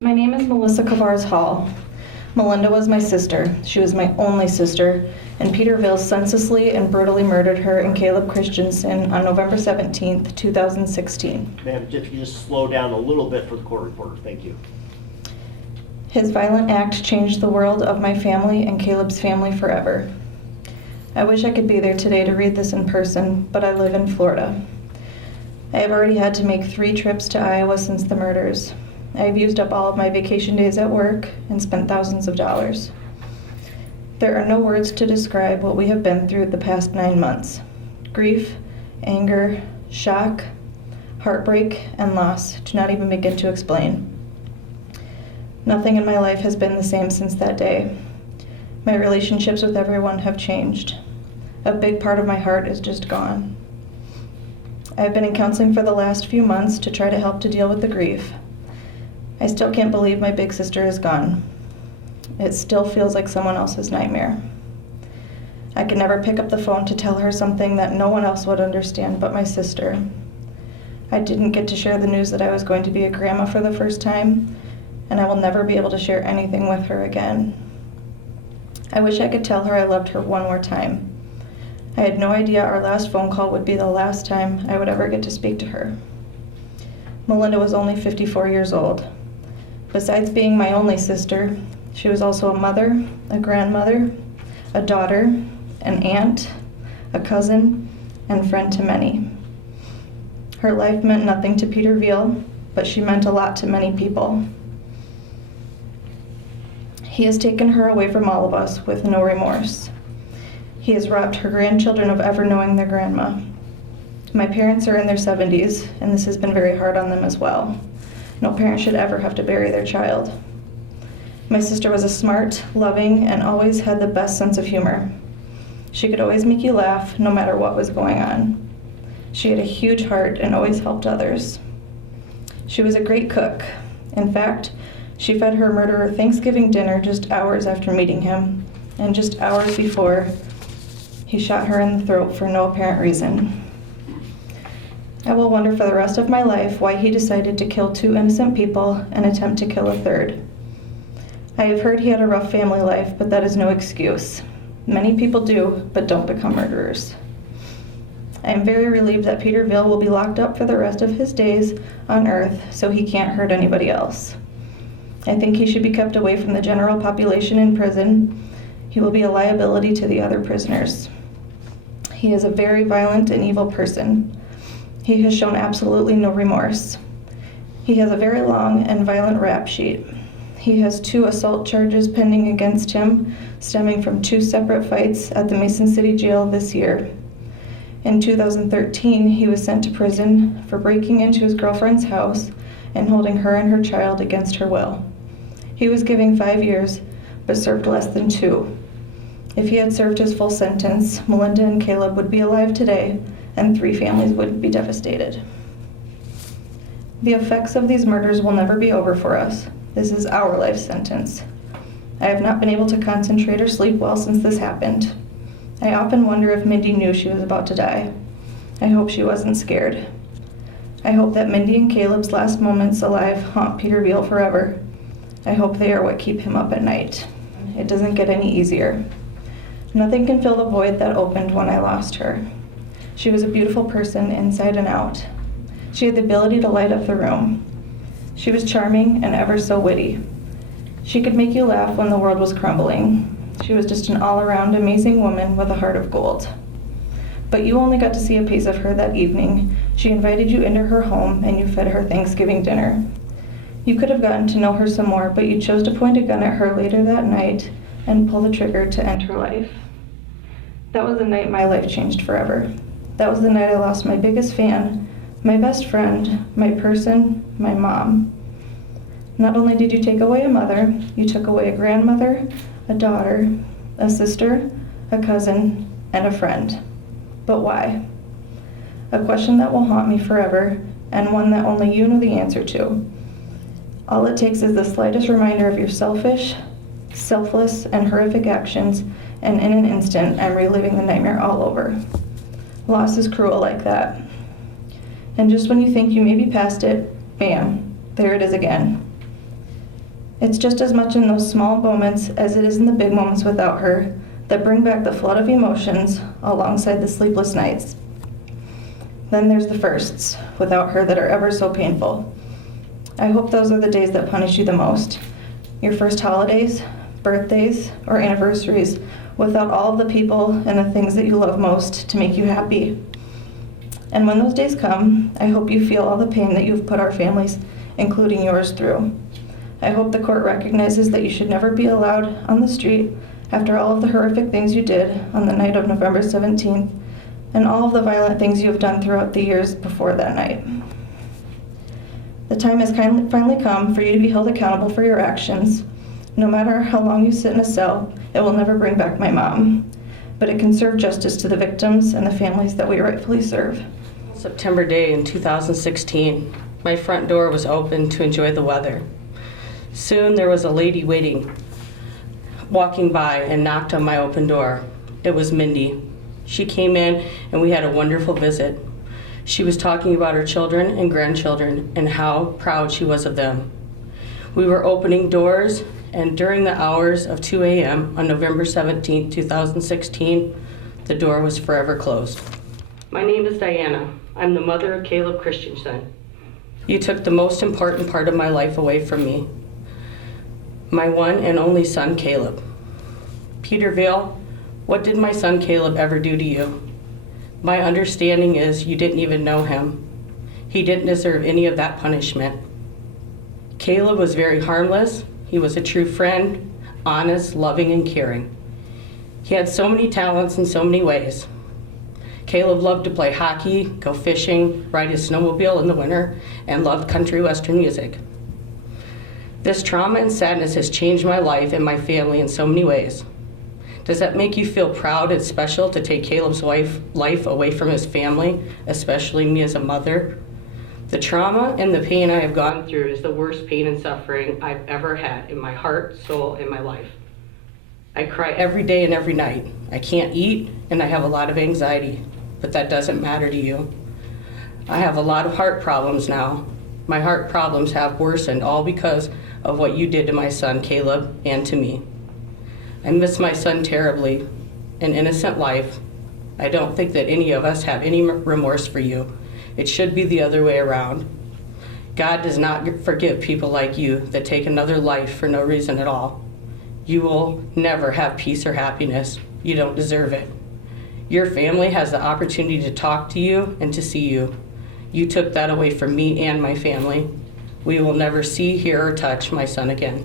My name is Melissa Kavars Hall. Melinda was my sister. She was my only sister, and Peter Veal senselessly and brutally murdered her and Caleb Christensen on November 17th, 2016. Ma'am, if you just slow down a little bit for the court reporter, thank you. His violent act changed the world of my family and Caleb's family forever. I wish I could be there today to read this in person, but I live in Florida. I have already had to make 3 trips to Iowa since the murders. I have used up all of my vacation days at work and spent thousands of dollars. There are no words to describe what we have been through the past 9 months. Grief, anger, shock, heartbreak, and loss do not even begin to explain. Nothing in my life has been the same since that day. My relationships with everyone have changed. A big part of my heart is just gone. I have been in counseling for the last few months to try to help to deal with the grief. I still can't believe my big sister is gone. It still feels like someone else's nightmare. I can never pick up the phone to tell her something that no one else would understand but my sister. I didn't get to share the news that I was going to be a grandma for the first time, and I will never be able to share anything with her again. I wish I could tell her I loved her one more time. I had no idea our last phone call would be the last time I would ever get to speak to her. Melinda was only 54 years old. Besides being my only sister, she was also a mother, a grandmother, a daughter, an aunt, a cousin, and friend to many. Her life meant nothing to Peter Veal, but she meant a lot to many people. He has taken her away from all of us with no remorse. He has robbed her grandchildren of ever knowing their grandma. My parents are in their 70s, and this has been very hard on them as well. No parent should ever have to bury their child. My sister was a smart, loving, and always had the best sense of humor. She could always make you laugh no matter what was going on. She had a huge heart and always helped others. She was a great cook. In fact, she fed her murderer Thanksgiving dinner just hours after meeting him, and just hours before he shot her in the throat for no apparent reason. I will wonder for the rest of my life why he decided to kill 2 innocent people and attempt to kill a 3rd. I have heard he had a rough family life, but that is no excuse. Many people do, but don't become murderers. I am very relieved that Peter Veal will be locked up for the rest of his days on Earth so he can't hurt anybody else. I think he should be kept away from the general population in prison. He will be a liability to the other prisoners. He is a very violent and evil person. He has shown absolutely no remorse. He has a very long and violent rap sheet. He has 2 assault charges pending against him, stemming from 2 separate fights at the Mason City Jail this year. In 2013, he was sent to prison for breaking into his girlfriend's house and holding her and her child against her will. He was given 5 years, but served less than 2. If he had served his full sentence, Melinda and Caleb would be alive today, and 3 families would be devastated. The effects of these murders will never be over for us. This is our life sentence. I have not been able to concentrate or sleep well since this happened. I often wonder if Mindy knew she was about to die. I hope she wasn't scared. I hope that Mindy and Caleb's last moments alive haunt Peter Veal forever. I hope they are what keep him up at night. It doesn't get any easier. Nothing can fill the void that opened when I lost her. She was a beautiful person inside and out. She had the ability to light up the room. She was charming and ever so witty. She could make you laugh when the world was crumbling. She was just an all-around amazing woman with a heart of gold. But you only got to see a piece of her that evening. She invited you into her home and you fed her Thanksgiving dinner. You could have gotten to know her some more, but you chose to point a gun at her later that night and pull the trigger to end her life. That was the night my life changed forever. That was the night I lost my biggest fan, my best friend, my person, my mom. Not only did you take away a mother, you took away a grandmother, a daughter, a sister, a cousin, and a friend. But why? A question that will haunt me forever, and one that only you know the answer to. All it takes is the slightest reminder of your selfish, selfless, and horrific actions, and in an instant, I'm reliving the nightmare all over. Loss is cruel like that. And just when you think you may be past it, bam, there it is again. It's just as much in those small moments as it is in the big moments without her that bring back the flood of emotions alongside the sleepless nights. Then there's the firsts without her that are ever so painful. I hope those are the days that punish you the most. Your first holidays, birthdays, or anniversaries without all of the people and the things that you love most to make you happy. And when those days come, I hope you feel all the pain that you've put our families, including yours, through. I hope the court recognizes that you should never be allowed on the street after all of the horrific things you did on the night of November 17th and all of the violent things you have done throughout the years before that night. The time has finally come for you to be held accountable for your actions. No matter how long you sit in a cell, it will never bring back my mom, but it can serve justice to the victims and the families that we rightfully serve. September day in 2016, my front door was open to enjoy the weather. Soon there was a lady walking by and knocked on my open door. It was Mindy. She came in and we had a wonderful visit. She was talking about her children and grandchildren and how proud she was of them. We were opening doors, and during the hours of 2 a.m. on November 17, 2016, the door was forever closed. My name is Diana. I'm the mother of Caleb Christensen. You took the most important part of my life away from me. My one and only son, Caleb. Peter Veal, what did my son Caleb ever do to you? My understanding is you didn't even know him. He didn't deserve any of that punishment. Caleb was very harmless. He was a true friend, honest, loving, and caring. He had so many talents in so many ways. Caleb loved to play hockey, go fishing, ride his snowmobile in the winter, and loved country western music. This trauma and sadness has changed my life and my family in so many ways. Does that make you feel proud and special to take Caleb's life away from his family, especially me as a mother? The trauma and the pain I have gone through is the worst pain and suffering I've ever had in my heart, soul, and my life. I cry every day and every night. I can't eat, and I have a lot of anxiety, but that doesn't matter to you. I have a lot of heart problems now. My heart problems have worsened, all because of what you did to my son, Caleb, and to me. I miss my son terribly, an innocent life. I don't think that any of us have any remorse for you. It should be the other way around. God does not forgive people like you that take another life for no reason at all. You will never have peace or happiness. You don't deserve it. Your family has the opportunity to talk to you and to see you. You took that away from me and my family. We will never see, hear, or touch my son again.